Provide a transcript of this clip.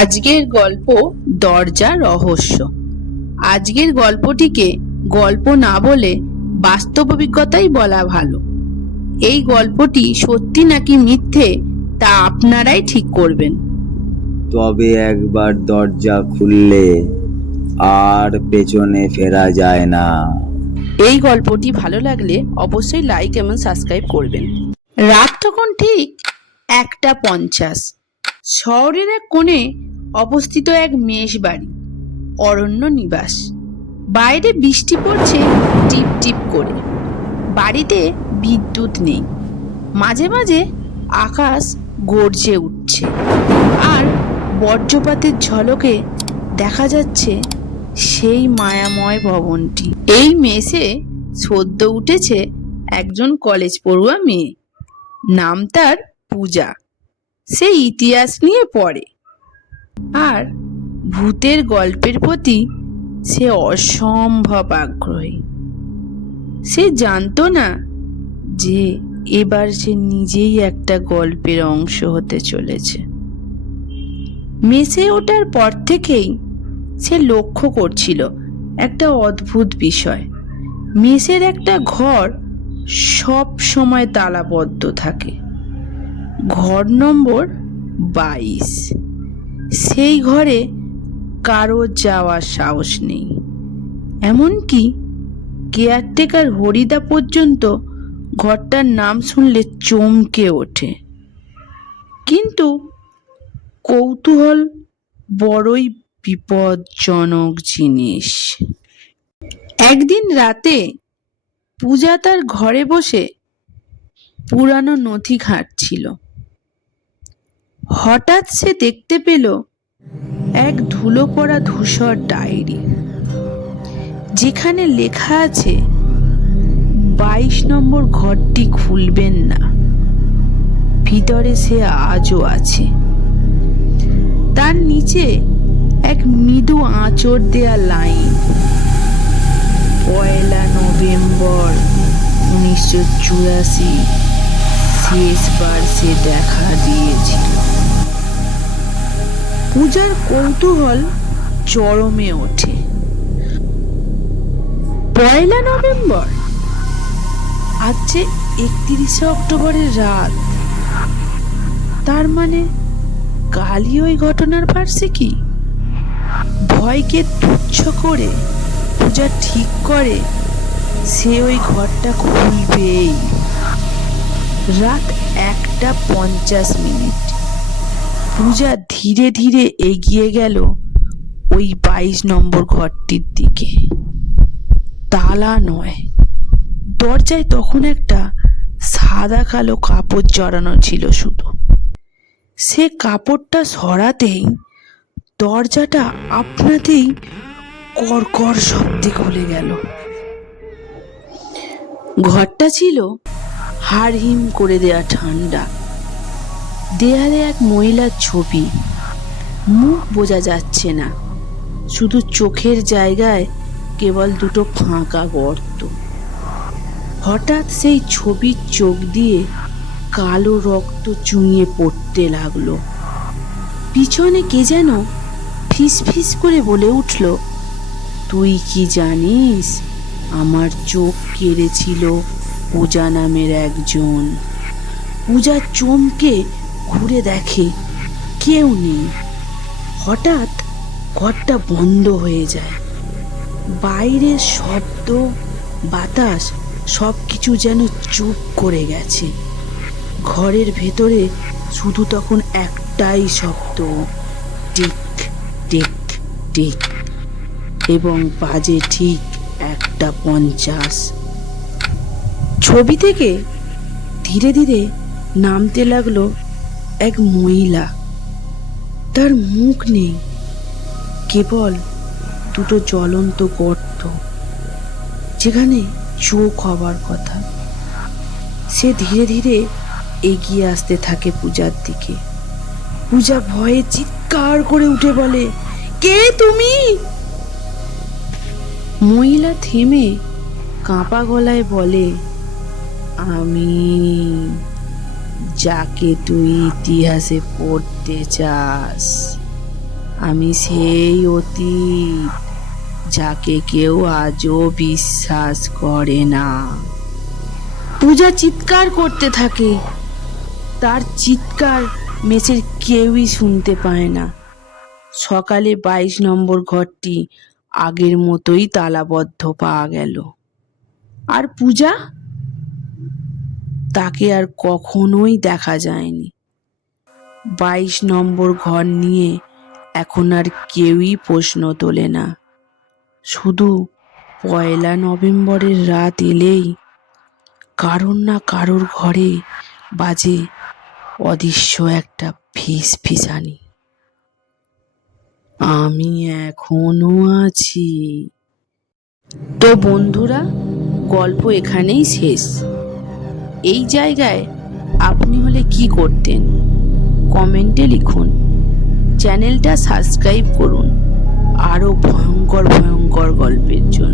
আজকের গল্প দরজা রহস্য। আজকের গল্পটিকে গল্প না বলে বাস্তব অভিজ্ঞতাই বলা ভালো। এই গল্পটি সত্যি নাকি মিথ্যে তা আপনারাই ঠিক করবেন। তবে একবার দরজা খুললে আর পেছনে ফেরা যায় না। এই গল্পটি ভালো লাগলে অবশ্যই লাইক এবং সাবস্ক্রাইব করবেন। রাত তখন ঠিক একটা পঞ্চাশ। শহরের এক কোণে অবস্থিত এক মেষ বাড়ি অরণ্য নিবাস। বাইরে বৃষ্টি পড়ছে টিপ টিপ করে। বাড়িতে বিদ্যুৎ নেই। মাঝে মাঝে আকাশ গর্জে উঠছে আর বজ্রপাতের ঝলকে দেখা যাচ্ছে সেই মায়াময় ভবনটি। এই মেসে সদ্য উঠেছে একজন কলেজ পড়ুয়া মেয়ে। নাম তার পূজা। সে ইতিহাস নিয়ে পড়ে। আর ভূতের গল্পের প্রতি সে অসম্ভব আগ্রহী। সে জানতো না যে এবার সে নিজেই একটা গল্পের অংশ হতে চলেছে। মেসে ওঠার পর থেকেই সে লক্ষ্য করছিল একটা অদ্ভুত বিষয়। মেসের একটা ঘর সব সময় তালাবদ্ধ থাকে। ঘর নম্বর বাইশ। সেই ঘরে কারও যাওয়ার সাহস নেই। এমনকি কেয়ারটেকার হরিদা পর্যন্ত ঘরটার নাম শুনলে চমকে ওঠে। কিন্তু কৌতূহল বড়ই বিপজ্জনক জিনিস। একদিন রাতে পূজা তার ঘরে বসে পুরানো নথি ঘাঁটছিল হঠাৎ সে দেখতে পেল এক ধুলো পড়া ধূসর ডায়েরি। যেখানে লেখা আছে, বাইশ নম্বর ঘরটি খুলবেন না। ভিতরে সে আজও আছে। তার নিচে এক মৃদু আঁচড় দেয়া লাইন, পয়লা নভেম্বর উনিশশো চুরাশি, শেষবার সে দেখা দিয়েছিল। পূজার কৌতূহল চরমে ওঠে। পয়লা নভেম্বর, আজ যে একত্রিশে অক্টোবরের রাত। তার মানে কালই ওই ঘটনার বার্ষিকী। ভয়কে তুচ্ছ করে পূজা ঠিক করে, সে ওই ঘরটা খুলবেই। রাত একটা পঞ্চাশ মিনিট। পূজা ধীরে ধীরে এগিয়ে গেল ওই বাইশ নম্বর ঘরটির দিকে। তালা নয়। দরজায় তখন একটা সাদা কালো কাপড় জড়ানো ছিল শুধু। সে কাপড়টা সরাতেই দরজাটা আপনাতেই কড়কড় শব্দে খুলে গেল। ঘরটা ছিল হাড়হিম করে দেয়া ঠান্ডা। দেয়ালে এক মহিলার ছবি। মুখ বোঝা যাচ্ছে না। শুধু চোখের জায়গায় কেবল দুটো ফাঁকা গর্ত। হঠাৎ সেই ছবির চোখ দিয়ে কালো রক্ত চুঁইয়ে পড়তে লাগল। পিছনে কে যেন ফিস ফিস করে বলে উঠল, তুই কি জানিস, আমার চোখ কেড়েছিল পূজা নামের একজন। পূজা চমকে ঘুরে দেখে কেউ নেই। হঠাৎ ঘরটা বন্ধ হয়ে যায়। বাইরের শব্দ, বাতাস সব কিছু যেন চুপ করে গেছে। ঘরের ভেতরে শুধু তখন একটাই শব্দ, টিক টিক টিক, এবং বাজে ঠিক একটা পঞ্চাশ। ছবি থেকে ধীরে ধীরে নামতে লাগল এক মহিলা। তার মুখ নেই, কেবল দুটো জ্বলন্ত গর্ত, যেখানে চোখ হবার কথা। সে ধীরে ধীরে এগিয়ে আসতে থাকে পূজার দিকে। পূজা ভয়ে চিৎকার করে উঠে বলে, কে তুমি? মহিলা থেমে কাঁপা গলায় বলে আমি যাকে তুই ইতিহাসে পড়তে চাস। আমি সেই অতীত যাকে কেউ আজও বিশ্বাস করে না। পূজা চিৎকার করতে থাকে। তার চিৎকার মেসের কেউই শুনতে পায় না। সকালে বাইশ নম্বর ঘরটি আগের মতোই তালাবদ্ধ পাওয়া গেল। আর পূজা? তাকে আর কখনোই দেখা যায়নি। বাইশ নম্বর ঘর নিয়ে এখন আর কেউই প্রশ্ন তোলে না। শুধু পয়লা নভেম্বরের রাত এলেই কারোর না কারোর ঘরে বাজে অদৃশ্য একটা ফিস ফিসানি। আমি এখনও আছি। তো বন্ধুরা, গল্প এখানেই শেষ। এই জায়গায় আপনি হলে কি করতেন? কমেন্টে লিখুন। চ্যানেলটা সাবস্ক্রাইব করুন। আরও ভয়ঙ্কর ভয়ঙ্কর গল্পের জন্য।